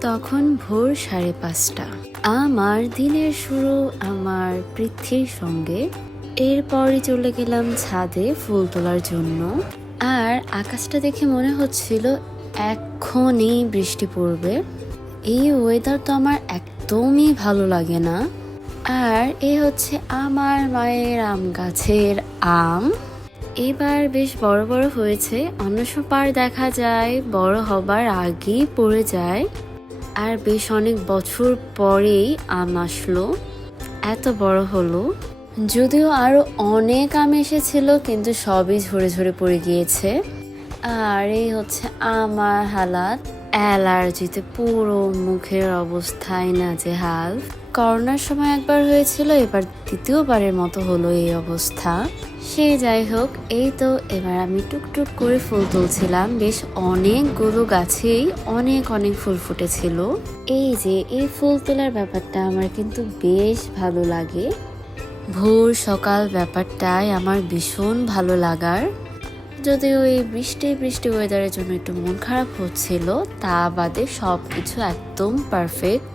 তখন ভোর সাড়ে পাঁচটা। আমার দিনের শুরু আমার পৃথ্বীর সঙ্গে। এরপরই চলে গেলাম ছাদে ফুল তোলার জন্য। আর আকাশটা দেখে মনে হচ্ছিল এখনই বৃষ্টি পড়বে। এই ওয়েদার তো আমার একদমই ভালো লাগে না। আর এ হচ্ছে আমার মায়ের আম গাছের আম। এবার বেশ বড় বড় হয়েছে। অন্য পার দেখা যায়, বড় হবার আগেই পড়ে যায়। আর বেশ অনেক বছর পরেই আম আসলো। এত বড় হলো। যদিও আরও অনেক আম এসেছিল, কিন্তু সবই ঝরে ঝরে পড়ে গিয়েছে। আর এই হচ্ছে আমার হালাত। অ্যালার্জিতে পুরো মুখের অবস্থায় না যে হাল করোনার সময় একবার হয়েছিল, এবার দ্বিতীয়বারের মতো হলো এই অবস্থা। সে যাই হোক এই তো এবার আমি টুকটুক করে ফুল তুলছিলাম। বেশ অনেকগুলো গাছেই অনেক অনেক ফুল ফুটেছিল। এই যে, এই ফুল তোলার ব্যাপারটা আমার কিন্তু বেশ ভালো লাগে। ভোর সকাল ব্যাপারটাই আমার ভীষণ ভালো লাগার। যদিও এই বৃষ্টি বৃষ্টি ওয়েদারের জন্য একটু মন খারাপ হচ্ছিল, তা বাদে সব কিছু একদম পারফেক্ট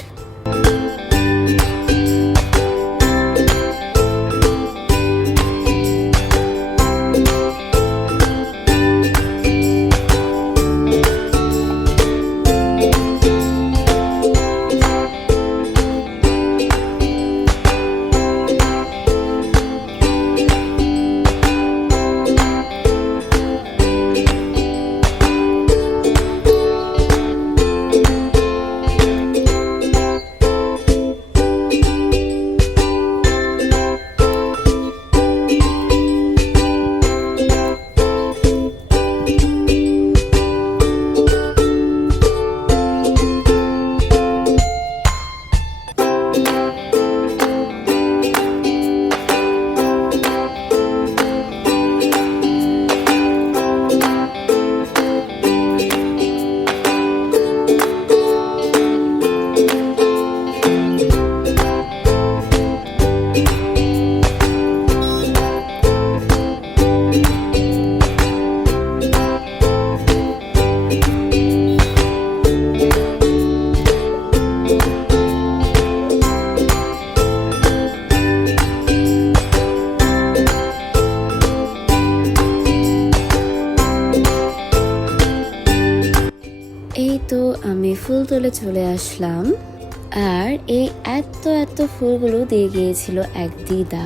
তুলে চলে আসলাম। আর এই এত এত ফুলগুলো দিয়ে গিয়েছিল এক দিদা।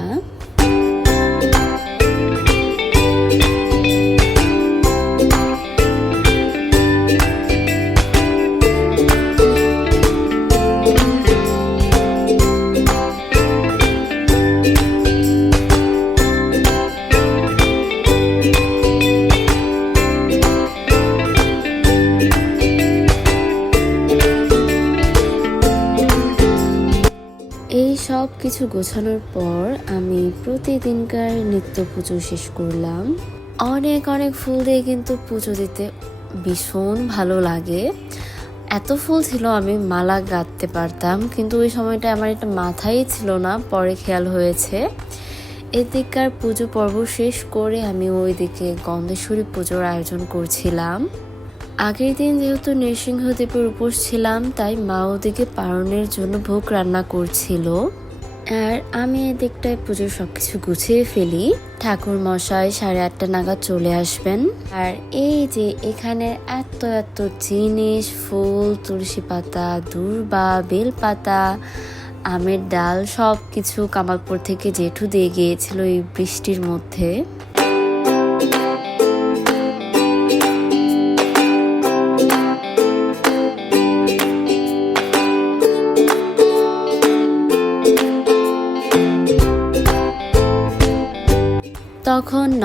কিছু গোছানোর পর আমি প্রতিদিনকার নিত্য পুজো শেষ করলাম। অনেক অনেক ফুল দিয়ে কিন্তু পুজো দিতে ভীষণ ভালো লাগে। এত ফুল ছিল আমি মালা গাঁথতে পারতাম, কিন্তু ওই সময়টা আমার একটা মাথায় ছিল না, পরে খেয়াল হয়েছে। এদিককার পুজো পর্ব শেষ করে আমি ওইদিকে গন্ধেশ্বরী পুজোর আয়োজন করছিলাম। আগের দিন যেহেতু নৃসিংহদেবের উপোস ছিলাম, তাই মা ওদিকে পালনের জন্য ভোগ রান্না করছিল। আর আমি এদিকটায় পুজোর সবকিছু গুছিয়ে ফেলি। ঠাকুর মশাই সাড়ে আটটা নাগাদ চলে আসবেন। আর এই যে এখানে এত এত জিনিস, ফুল, তুলসী পাতা, দূর্বা, বেলপাতা, আমের ডাল সব কিছু কামালপুর থেকে জেঠু দিয়ে গিয়েছিল এই বৃষ্টির মধ্যে।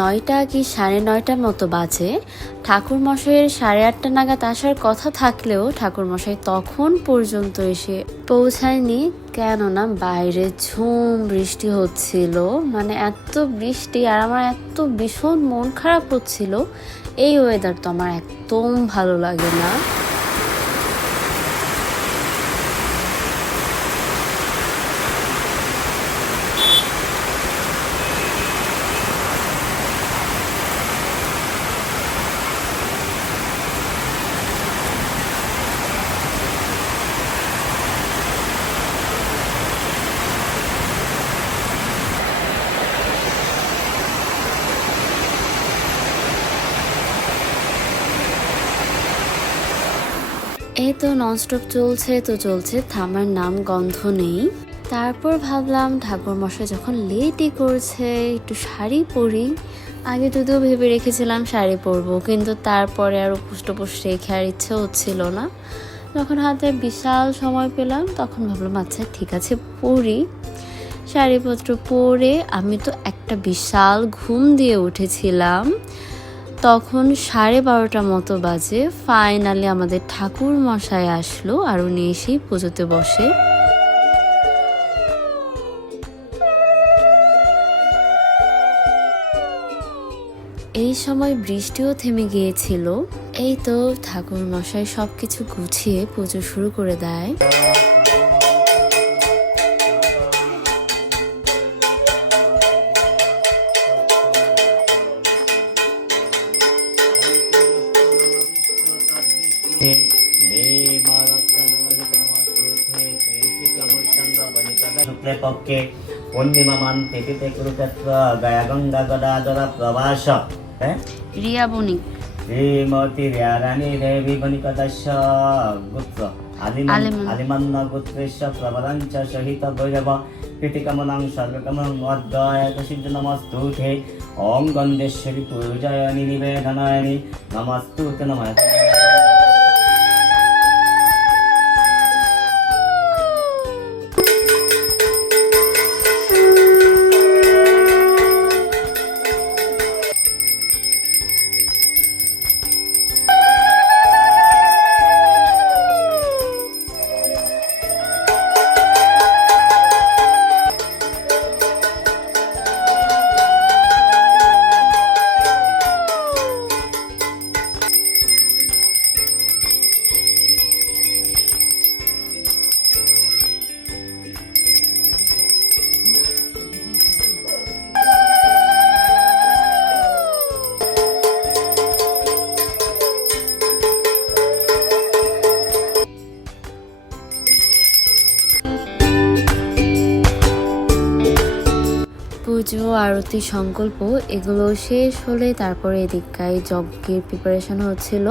নয়টা কি সাড়ে নয়টার মতো বাজে? ঠাকুরমশাইয়ের সাড়ে আটটা নাগাদ আসার কথা থাকলেও ঠাকুরমশাই তখন পর্যন্ত এসে পৌঁছায়নি। কেননা বাইরে ঝুম বৃষ্টি হচ্ছিল। মানে এত বৃষ্টি আর আমার এত ভীষণ মন খারাপ হচ্ছিল। এই ওয়েদার তো আমার একদম ভালো লাগে না। এই তো ননস্টপ চলছে, তো চলছে, থামার নাম গন্ধ নেই। তারপর ভাবলাম ঠাকুর মশাই যখন লেটই করছে, একটু শাড়ি পরি। আগে যদিও ভেবে রেখেছিলাম শাড়ি পরবো, কিন্তু তারপরে আর পুষ্টপুষ রেখে আর ইচ্ছে হচ্ছিল না। যখন হাতে বিশাল সময় পেলাম, তখন ভাবলাম আচ্ছা ঠিক আছে, পরি। শাড়িপত্র পরে আমি তো একটা বিশাল ঘুম দিয়ে উঠেছিলাম। তখন সাড়ে বারোটা মতো বাজে। ফাইনালি আমাদের ঠাকুর মশাই আসলো আর উনি এসেই পুজোতে বসে। এই সময় বৃষ্টিও থেমে গিয়েছিল। এই তো ঠাকুর মশাই সবকিছু গুছিয়ে পুজো শুরু করে দেয়। শুক্লে পক্ষে পূর্ণিমা কুরুক্ষেত্র গয়া গদাধর প্রবাস রিয়া বণিক শ্রীমতী রানী দেবী বণিকদস্য গোত্র আলিমান আলিমান। আলিমান্ন গোত্রেশ প্রবলাঞ্চ সহিত ভৈরব কৃতিকমলাং সর্বকমলাং অদ্বয়ত সিদ্ধ নমস্তুতে ওম গন্ধেশ্বরী পূজয়নি নিবেদনায়নি নমস্তুতে নমঃ পুজো আরতি, সংকল্প, এগুলো শেষ হলে তারপরে এদিককায় যজ্ঞের প্রিপারেশন হচ্ছিল।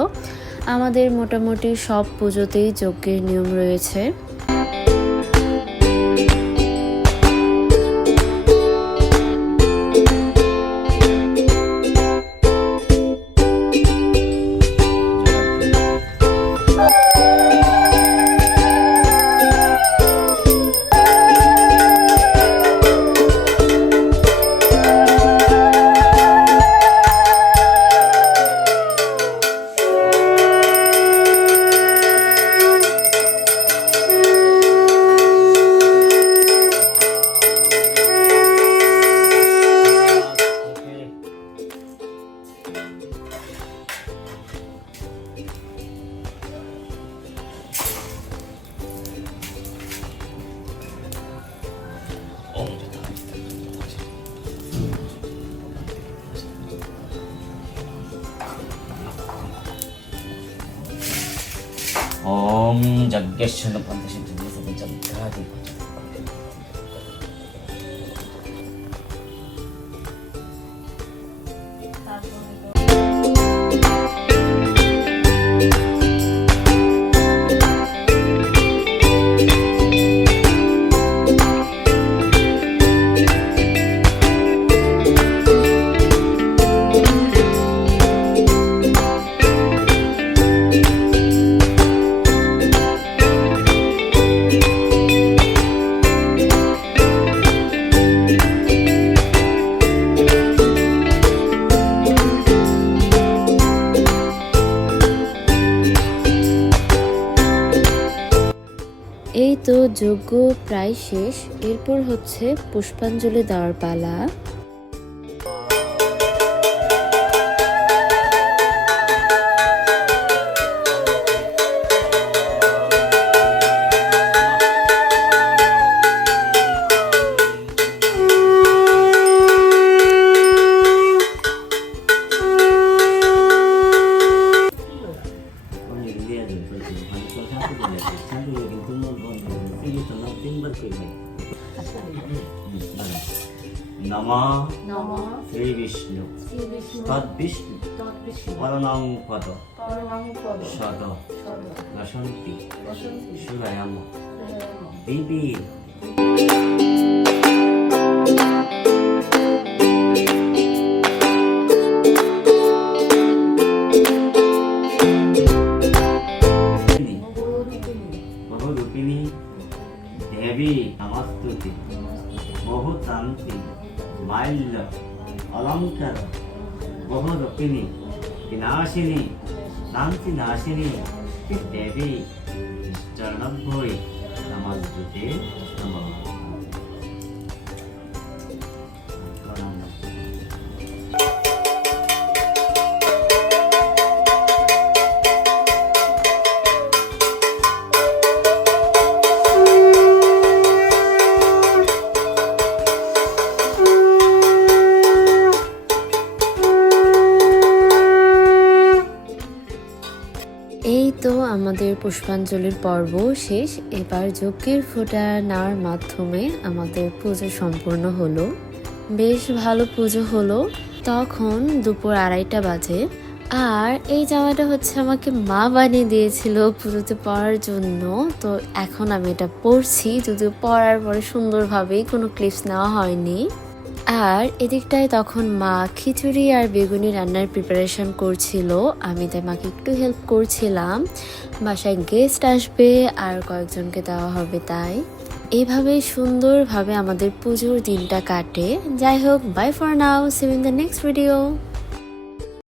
আমাদের মোটামুটি সব পুজোতেই যজ্ঞের নিয়ম রয়েছে। ওম যজ্ঞেশ্বর পঞ্চশীল যজ্ঞ প্রায় শেষ। এরপর হচ্ছে পুষ্পাঞ্জলি দেওয়ার পালা। নমা শ্রী বিষ্ণু তদ্বিষ্ণু পরনাং পদ সদ বসন্তি সুরায়াম মাল্য অলঙ্কার বহুরূপিণী বিনাশিনী শান্তি নাশিনী দেবী চরণভ্যই নমস্তুতে নমঃ। তো আমাদের পুষ্পাঞ্জলির পর্ব শেষ। এবার যজ্ঞের ফোঁটা নেওয়ার মাধ্যমে আমাদের পুজো সম্পূর্ণ হলো। বেশ ভালো পুজো হলো। তখন দুপুর আড়াইটা বাজে। আর এই জামাটা হচ্ছে আমাকে মা বানিয়ে দিয়েছিল পুজোতে পরার জন্য। তো এখন আমি এটা পরছি। যদিও পরার পরে সুন্দরভাবেই কোনো ক্লিপস নেওয়া হয়নি। আর এদিকটায় তখন মা খিচুড়ি আর বেগুনি রান্নার প্রিপারেশন করছিল। আমি তাই মাকে একটু হেল্প করছিলাম। বাসায় গেস্ট আসবে আর কয়েকজনকে দেওয়া হবে তাই। এইভাবেই সুন্দরভাবে আমাদের পুজোর দিনটা কাটে। যাই হোক bye for now see in the next video